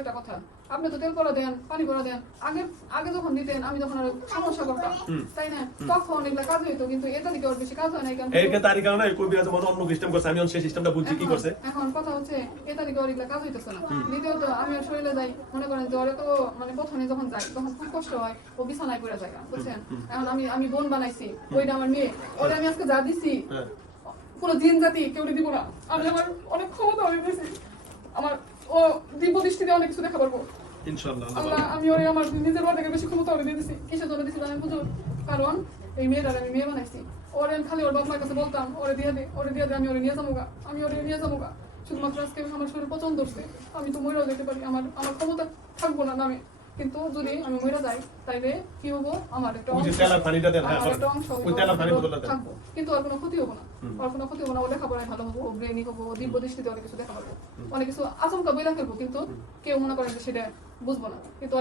একটা কথা, আপনি তো তেল পড়া দেন, পানি পড়া দেন, আগে আগে যখন দিতেন আমি যখন আর সমস্যা করতাম, তাই না? তখন এগুলা কাজ হইতো, কিন্তু এটা দিকে ওর বেশি কাজ হয় না। এই তারই কারণে কবিরাজ মনে অন্য সিস্টেম করছে, আমি সেই সিস্টেমটা বুঝছি কি করছে। এখন কথা হচ্ছে এটা দিকে ওর এগুলা কাজ হইতেছে না। দ্বিতীয়ত আমি ওর শরীরে যাই, মনে করেন যে ওরে তো মানে প্রথমে যখন যাই তখন খুব কষ্ট হয়, ও বিছানায় পড়ে যায়, বুঝছেন? এখন আমি বোন বানাইছি, ওইটা আমার মেয়ে, ওরে আমি আজকে যা দিছি পুরো জিন জাতি কেউ দিব না। আমি আমার অনেক ক্ষমতা হয়ে গেছি, আমার ও দিব্য দৃষ্টিতে অনেক কিছু দেখা পারবো ইনশাআল্লাহ। আল্লাহ, আমি ওরে আমার নিজের বাড়ি থেকে বেশি ক্ষমতা ওরে দিয়ে দিছি। কিসের জন্য দিছি জানেন হুজুর? কারণ এই মেয়েটার আমি মেয়ে বানাইছি। ওরে খালি ওর বাপ মার কাছে বলতাম ওরে দিয়ে দে, ওরে দিয়ে দে, আমি ওরে নিয়ে যাবো গা, আমি ওরে নিয়ে যাবো গা। শুধুমাত্র আজকে আমার শরীর পছন্দ হচ্ছে, আমি তো ময়রাও যেতে পারি, আমার আমার ক্ষমতা থাকবো না নামে। কিন্তু যদি আমি ময়রা যাই তাইলে কি হবো, আমার একটা অংশ থাকবো, কিন্তু আর কোনো ক্ষতি হবো না, আর কোনো ক্ষতি হবো না। ও লেখাপড়ায় ভালো হবো, ও ব্রেনি হবো, ও দিব্য দৃষ্টিতে অনেক কিছু দেখা পারবো, অনেক কিছু আচমকা বইলা ফেলবো, কিন্তু কেউ মনে করেন যে সেটা বুঝবো না। কিন্তু